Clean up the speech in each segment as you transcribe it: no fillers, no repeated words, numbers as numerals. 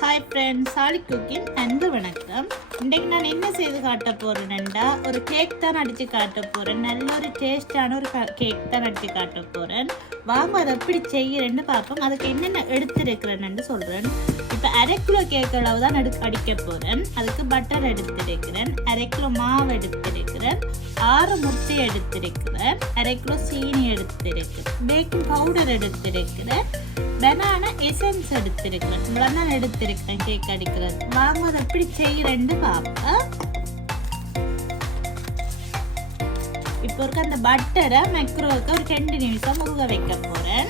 Hi friends, சாலி cooking அன்பு வணக்கம். இன்றைக்கு நான் என்ன செய்து காட்ட போகிறேன்டா, ஒரு கேக் தான் அடித்து காட்ட போகிறேன். நல்ல ஒரு டேஸ்டான ஒரு கேக் தான் அடித்து காட்ட போகிறேன். வாங்க அதை எப்படி செய்கிறேன்னு பார்ப்போம். அதுக்கு என்னென்ன எடுத்துருக்கிறேன்னு சொல்கிறேன். இப்போ 1/2 கிலோ கேக் அளவு தான் அடிக்க போகிறேன். அதுக்கு பட்டர் எடுத்துருக்கிறேன், 1/2 கிலோ மாவு எடுத்துருக்கிறேன், 6 முட்டை எடுத்திருக்கிறேன், 1/2 கிலோ சீனி எடுத்திருக்கிறேன், பேக்கிங் பவுடர் எடுத்திருக்கிறேன், பனானா எசன்ஸ் எடுத்திருக்கிறேன். இவ்வளவு நான் எடுத்திருக்கிறேன் கேக் அடிக்கிறது. வாங்க அதை எப்படி செய்யறேன்னு பார்ப்பேன். இப்போ இருக்க அந்த பட்டரை மைக்ரோவுக்கு ஒரு 2 நிமிஷம் உருக வைக்க போறேன்.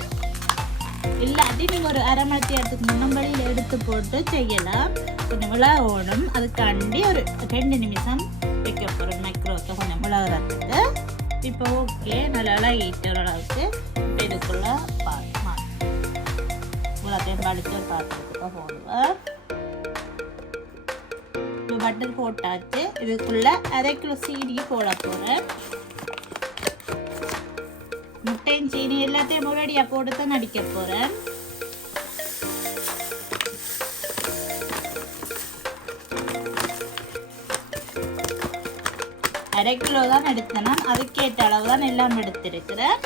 இல்லாட்டி நீங்க ஒரு அரை மணி நேரத்துக்கு முன்னம்படியில் எடுத்து போட்டு செய்யலாம். கொஞ்சம் விழாவோடும், அதுக்காண்டி ஒரு 2 நிமிஷம் வைக்க போறேன் மைக்ரோவுக்கு கொஞ்சம் விழாகிறதுக்கு. இப்போ ஓகே, நல்லா ஈட்ட அளவுக்கு இதுக்குள்ள படித்து ஒரு பாத்திரத்துக்கு போடுவேன். இப்போ பட்டர் போட்டாச்சு. இதுக்குள்ள 1/2 கிலோ சீனி போட போறேன். முட்டையும் சீனி எல்லாத்தையும் முன்னாடியா போட்டு தான் அடிக்க போறேன். அரை கிலோ தான் எடுத்தேன். அதுக்கேற்ற அளவு தான் எல்லாம் எடுத்திருக்கிறேன்.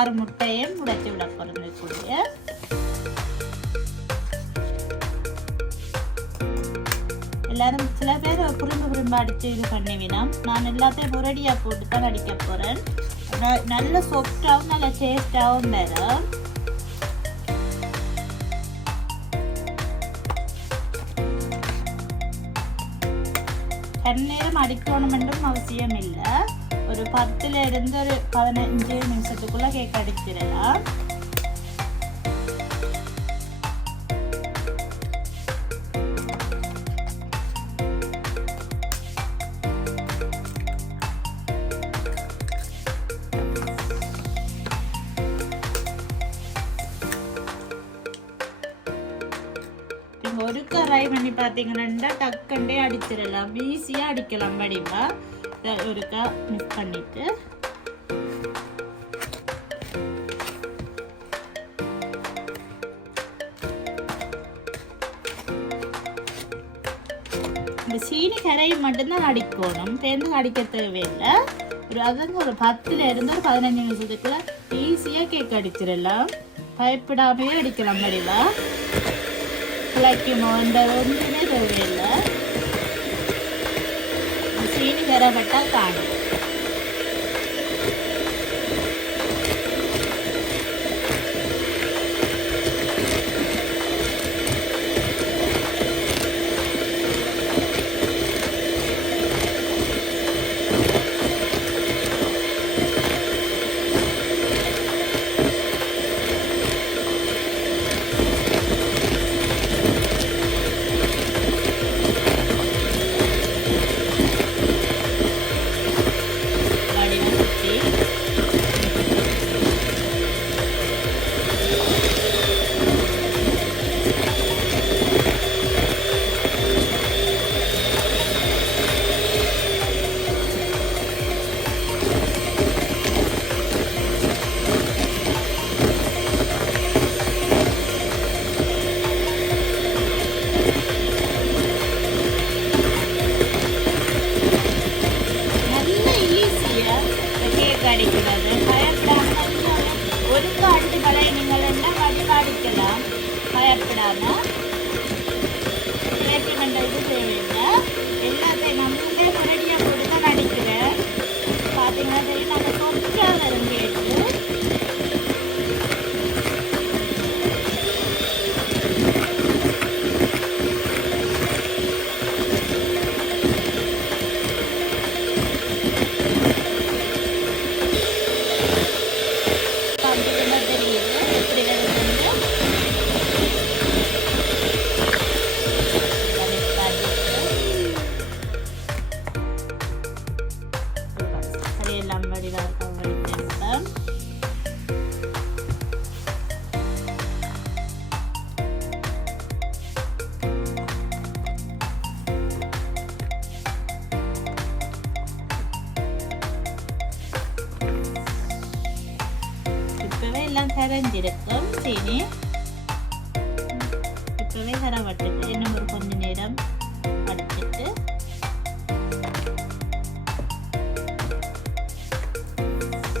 6 முட்டையும் உடைச்சு விட போறேன். எல்லாரும் சில பேர் குறும்பு அடிச்சு இது பண்ணிவினோம். நான் எல்லாத்தையும் முரடியா போட்டு தான் அடிக்க போறேன். நல்ல சாஃப்டாகவும் நல்ல டேஸ்டாகவும் வரும். நேரம் அடிக்கணும் என்றும் அவசியம் இல்லை. ஒரு 10ல இருந்து ஒரு 15 நிமிஷத்துக்குள்ள கேக் அடிச்சிடலாம். ஒரு ட்ரை பண்ணி பார்த்தீங்கன்னா டக்குண்டே அடிச்சிடலாம், ஈஸியாக அடிக்கலாம். வடிவா ஒருக்கா மிக்ஸ் பண்ணிட்டு இந்த சீனி கரையை மட்டும்தான் அடிக்கணும், சேர்ந்து அடிக்க தேவையில்லை. ஒரு 10ல இருந்து ஒரு 15 நிமிஷத்துக்குள்ள ஈஸியாக கேக் அடிச்சிடலாம். பயப்படாமே அடிக்கலாம். வடிவா கிளைக்குமோ இந்த ஒன்றுமே தேவையில்லை. சீனி கரைப்பட்டால் காணும். அடிக்கிறது பயப்படாமல் ஒருக்க அடித்து பழைய நீங்கள் எல்லாம் அடிக்கலாம். பயப்படாம இது தேவையில்லை. எல்லாத்தையும் நம்மளே முன்னாடியாக போட்டு தான் அடிக்கிறேன். பார்த்தீங்கன்னா தெரியும், நாங்கள் சொற்கா வரும் கேட்டு எல்லாம் வடிவாக வடித்தெடுப்பேன். இப்பவே எல்லாம் கரைஞ்சிருக்கும் சீனி. இப்போ வேகர விட்டுட்டு இன்னும் ஒரு கொஞ்ச நேரம் அடிச்சிட்டு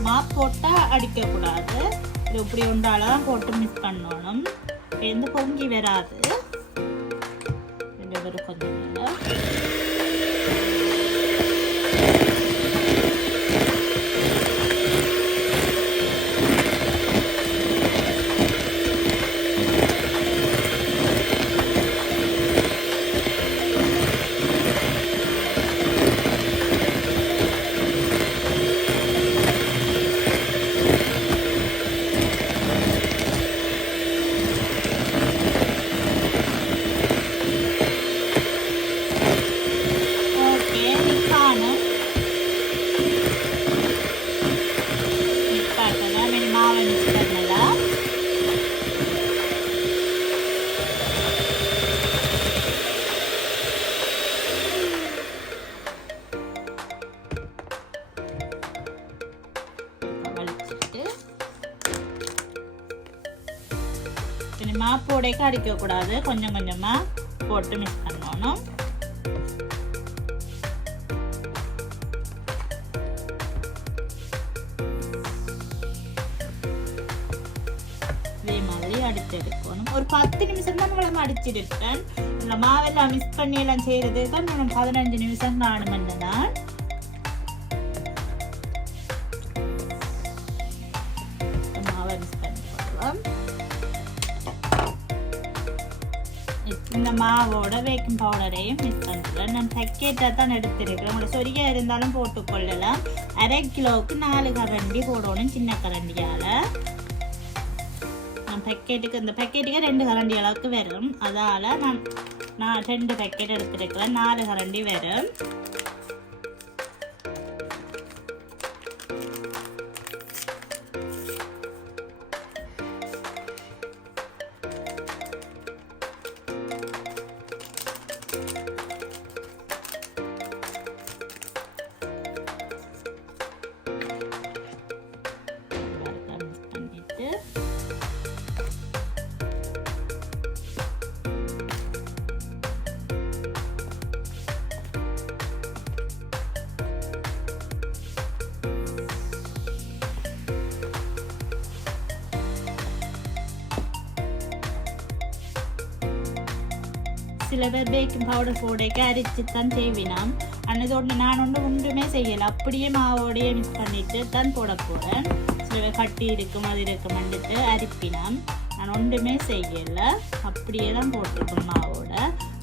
மாவு போட்டா அடிக்க கூடாது. இது இப்படி உண்டாலதான் போட்டு மிக்ஸ் பண்ணணும். எந்த பொங்கி வராது. ஒரு கொஞ்ச நேரம் மாப்போடைக்கு அடிக்க கூடாது. கொஞ்சம் கொஞ்சமா போட்டு மிக்ஸ் பண்ணணும். இதே மாதிரி அடிச்சு எடுக்கணும். ஒரு 10 நிமிஷம் தான் நம்ம அடிச்சிருக்கேன். இந்த மாவெல்லாம் மிக்ஸ் பண்ணி எல்லாம் செய்யறதுக்கு தான் நம்ம 15 நிமிஷம் காணுமென்றுதான். மாவை மிக்ஸ் பண்ணி போடுவோம். இந்த மாவோட பேக்கிங் பவுடரையும் மிக்ஸ் பண்ணுறேன். நான் பேக்கெட்டாக தான் எடுத்துருக்கிறேன். உங்களோட சொரியா இருந்தாலும் போட்டுக்கொள்ளலாம். 1/2 கிலோவுக்கு 4 கரண்டி போடணும் சின்ன கரண்டியால். நான் பேக்கெட்டுக்கு இந்த பேக்கெட்டுக்கு 2 கரண்டி அளவுக்கு வரும். அதால் நான் 2 பேக்கெட் எடுத்துருக்கிறேன். 4 கரண்டி வரும். சில பேர் பேக்கிங் பவுடர் போடைக்கு அரிச்சு தான் செய்வினாம். அன்னதோடு நான் ஒன்றுமே செய்யலை. அப்படியே மாவோடையே மிக்ஸ் பண்ணிட்டு தான் போட போகிறேன். சில பேர் கட்டி இருக்கும் அது இருக்குமென்ட்டு அரிப்பினாம். நான் ஒன்றுமே செய்யலை. அப்படியே தான் போட்டிருக்கேன். மாவோட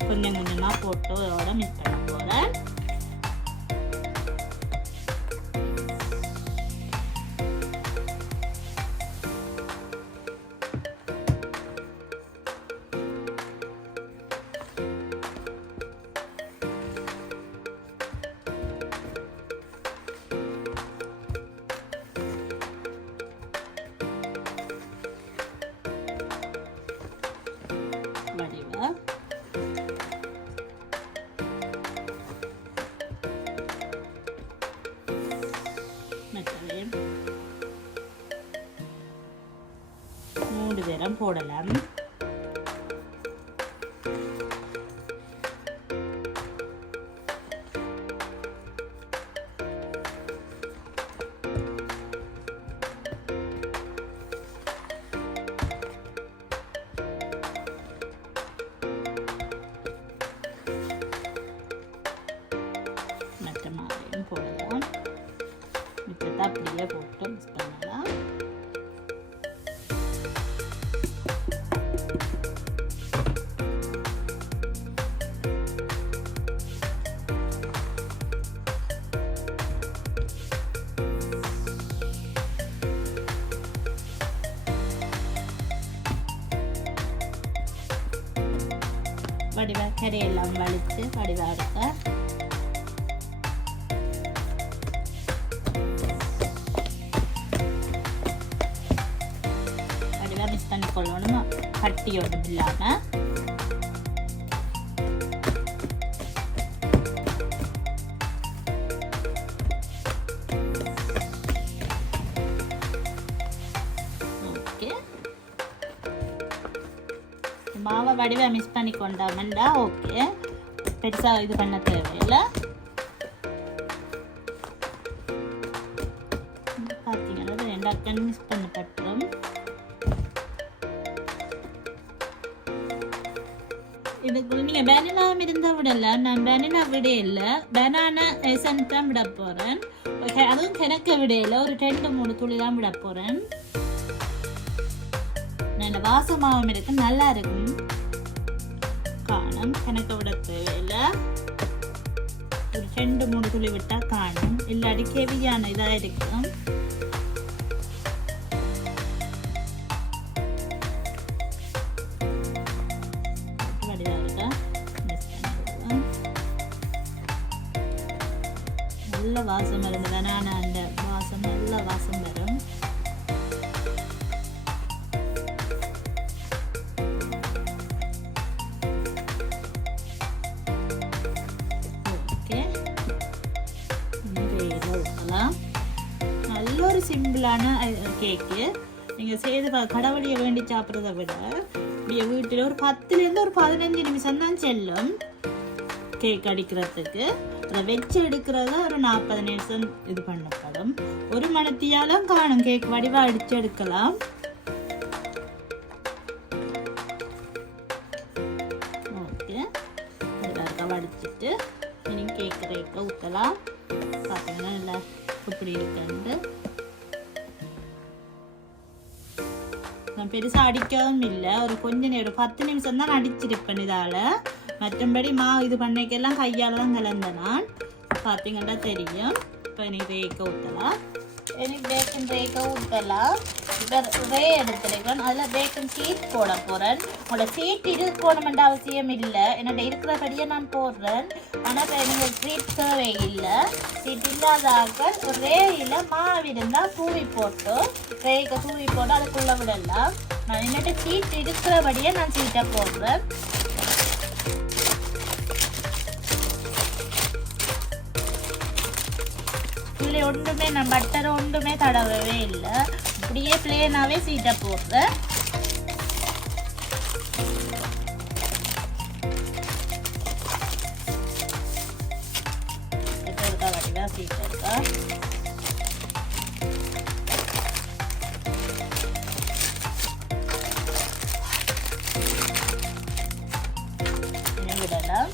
கொஞ்சம் கொஞ்சமாக போட்டு அதோட மிக்ஸ் பண்ண போகிறேன். மூணு தரம் போடலாம். மற்ற மாதிரியும் போடலாம். இப்படி அப்படியே போட்டு மிக்ஸ் பண்ணலாம். வடிவா கரையெல்லாம் வலித்து வடிவா இருக்க வடிவா மிக்ஸ் பண்ணி கொள்ளணும். கட்டி ஒன்றும் இல்லாம மாவை வடிவை மிஸ் பண்ணி கொண்டாமண்டா ஓகே, பெருசாக இது பண்ண தேவையில்லை. பார்த்தீங்கன்னா 2 அக்கன் மிஸ் பண்ணப்பட்டோம். இதுக்குள்ள நீங்கள் வெனிலாவும் இருந்தால் விடலாம். நான் வெனிலா விட இல்லை, பனானா எசன்ஸ் தான் விட போகிறேன். ஓகே, அதுவும் கிணக்க விடையில ஒரு 2-3 துளி தான் விட போகிறேன். நல்ல வாசமாகவும் இருக்கு, நல்லா இருக்கும். காணும், கிணக்க விட தேவையில்லை. ஒரு 2-3 துளி விட்டால் காணும், இல்லாட்டி கெவியான இதாக இருக்கும். நல்ல வாசம் வரும், பனானா அந்த வாசம் நல்ல வாசம் வரும். ஓகே, நல்ல ஒரு சிம்பிளான கேக்கு. நீங்கள் செய்து கடவுளியை வேண்டி சாப்பிட்றத விட வீட்டில் ஒரு 10லேருந்து ஒரு 15 நிமிஷம் தான் செல்லும் கேக் அடிக்கிறதுக்கு. அதை வச்சு எடுக்கிறத ஒரு 40 நிமிஷம் இது பண்ணப்படும். ஒரு மணத்தியாலும் காணும் கேக் வடிவாக அடித்து எடுக்கலாம். ஓகே, வடிச்சிட்டு இனி கேக் ரேக்க ஊற்றலாம். பார்த்தீங்கன்னா இல்லை இப்படி இருக்குண்டு. நான் பெருசாக அடிக்கவும் இல்லை, ஒரு கொஞ்ச நேரம் 10 நிமிஷம் தான் அடிச்சிருப்பேன் இதால். மற்றபடி இது பண்ணைக்கெல்லாம் கையால் தான் கலந்தேன் நான். பார்த்தீங்கன்னா தெரியும். இப்போ எனக்கு ரேக்க ஊற்றலாம். எனக்கு பேக்கன் ரேக்க ஊற்றலாம். இப்போ ரே எடுத்துருக்கேன், அதில் பேக்கன் சீட் போட போகிறேன். உங்களோட சீட் இருக்கணுமென்ற அவசியம் இல்லை, என்னோட இருக்கிறபடியே நான் போடுறேன். ஆனால் இப்போ எனக்கு சீட் தேவை இல்லை. சீட் இல்லாதாக்கள் ஒரு ரேயில் மாவு இருந்தால் தூவி போட்டு ரேக்க தூவி போட்டு அதுக்குள்ளே விடலாம். நான் என்னோட சீட் இருக்கிறபடியே நான் சீட்டை போடுறேன். ஒன்றுமே நான் பட்டர் ஒன்றுமே தடவவே இல்லை, இப்படியே பிளேனாவே சீட்டை போடுறேன். இருக்கா வடிவா சீட் இருக்கா. விடலாம்.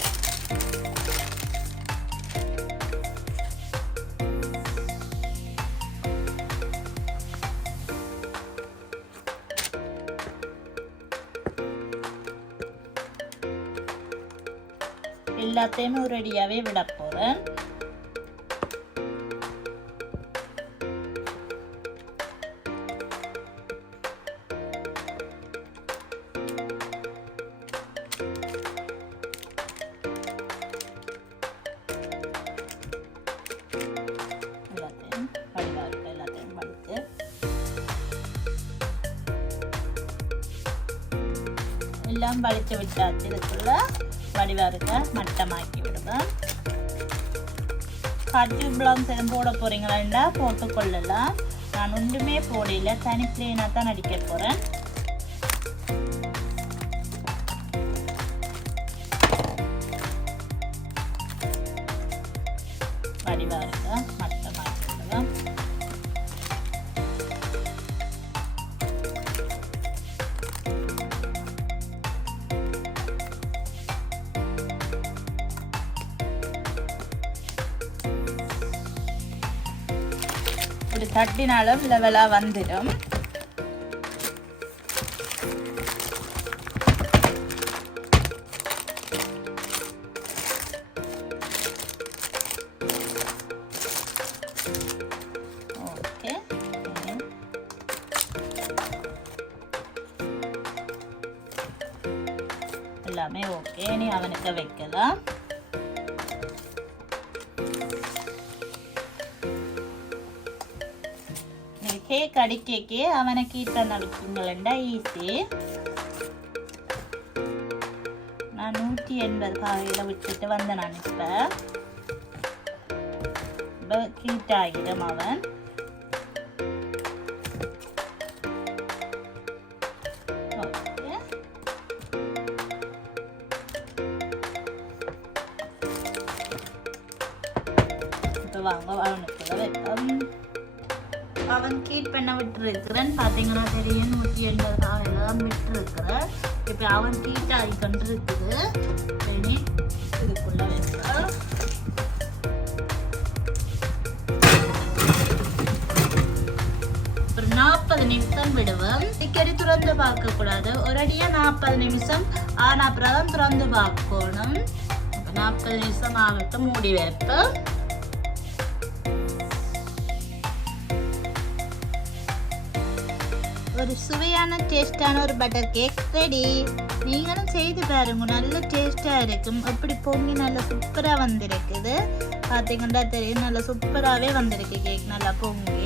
எல்லாத்தையுமே ஒரு ரெடியாகவே விட போகிறேன். எல்லாத்தையும் படித்து எல்லாம் படித்து விட்டாச்சு. இதுக்குள்ள வடிவாக இருக்க மட்டமாக்கி விடுவேன். காஜு பிளாம்ஸ் எதுவும் போட போகிறீங்களா போட்டுக்கொள்ளலாம். நான் ஒன்றுமே போடல, தனி பிளேனாக தான் அடிக்க போகிறேன். வடிவாக இருக்க மட்டமாக்கி விடுவேன். இப்படி தட்டினாலும் லெவலாக வந்துடும். ஓகே, எல்லாமே ஓகே. நீ அவனுக்கு வைக்கலாம். கேக் அடிக்கே அவனை கீட்டன வச்சுங்களா ஈஸி. நான் 180 காலையில் விட்டுட்டு வந்தேன். நான் இப்போ கீட் ஆகிடும் அவன். ஓகே, வாங்க அவனுக்குள்ள வைப்போம். அவன் ஹீட் பண்ண விட்டுருக்கிறேன். பார்த்தீங்கன்னா தெரியும் 180 எல்லாம் விட்டுருக்கிறேன். இப்போ அவன் ஹீட் ஆகிக்கொண்டு இருக்குது. இனி இதுக்குள்ள வைப்போம். ஒரு 40 நிமிஷம் விடுவோம். டிக்கெட் திறந்து பார்க்க கூடாது. ஒரடியா 40 நிமிஷம் ஆனா அப்புறம் திறந்து பார்க்கணும். 40 நிமிஷம் ஆகட்டும். மூடி வைப்போம். ஒரு சுவையான டேஸ்டான ஒரு பட்டர் கேக் ரெடி. நீங்களும் செய்து பாருங்க, நல்ல டேஸ்டா இருக்கும். அப்படி பொங்கி நல்லா சூப்பரா வந்திருக்குது. பார்த்தீங்கன்னா தெரியும், நல்லா சூப்பராகவே வந்திருக்கு கேக், நல்லா பொங்கி.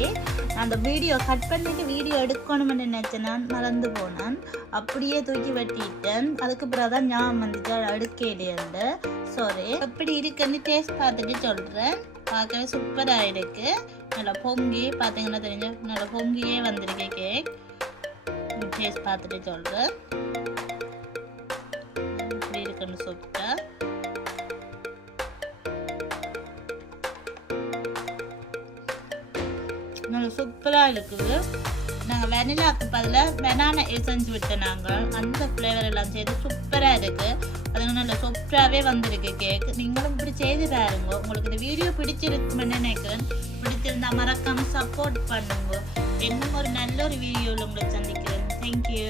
அந்த வீடியோ கட் பண்ணிட்டு வீடியோ எடுக்கணும்னு நினைச்சேன், நான் மறந்து போனேன். அப்படியே தூக்கி வெட்டிட்டேன். அதுக்கு பிறகு தான் ஞாபகம் வந்துச்சு அடுக்கையிலேருந்து. சாரி. எப்படி இருக்குன்னு டேஸ்ட் பார்த்துட்டு சொல்றேன். பார்க்கவே சூப்பராக இருக்கு. நல்லா பொங்கி பார்த்தீங்கன்னா தெரிஞ்ச நல்லா பொங்கியே வந்திருக்கு கேக். டேஸ்ட் பார்த்துட்டு சொல்றேன் எப்படி இருக்குன்னு சூப்பரா. நல்லா சூப்பராக இருக்குது. நாங்கள் வெனிலாக்கு பதில் வெனானா எசன்ஸ் விட்டு நாங்கள் அந்த ஃப்ளேவர் எல்லாம் செய்து சூப்பராக இருக்குது. அது நல்லா சூப்பராகவே வந்திருக்கு கேக். நீங்களும் இப்படி செய்து பாருங்க. உங்களுக்கு இந்த வீடியோ பிடிச்சிருக்குன்னு நினைக்கிறேன். பிடிச்சிருந்தா மறக்காமல் சப்போர்ட் பண்ணுங்க. இன்னும் ஒரு நல்ல ஒரு வீடியோவில் உங்களை சந்திக்கிறேன். தேங்க்யூ.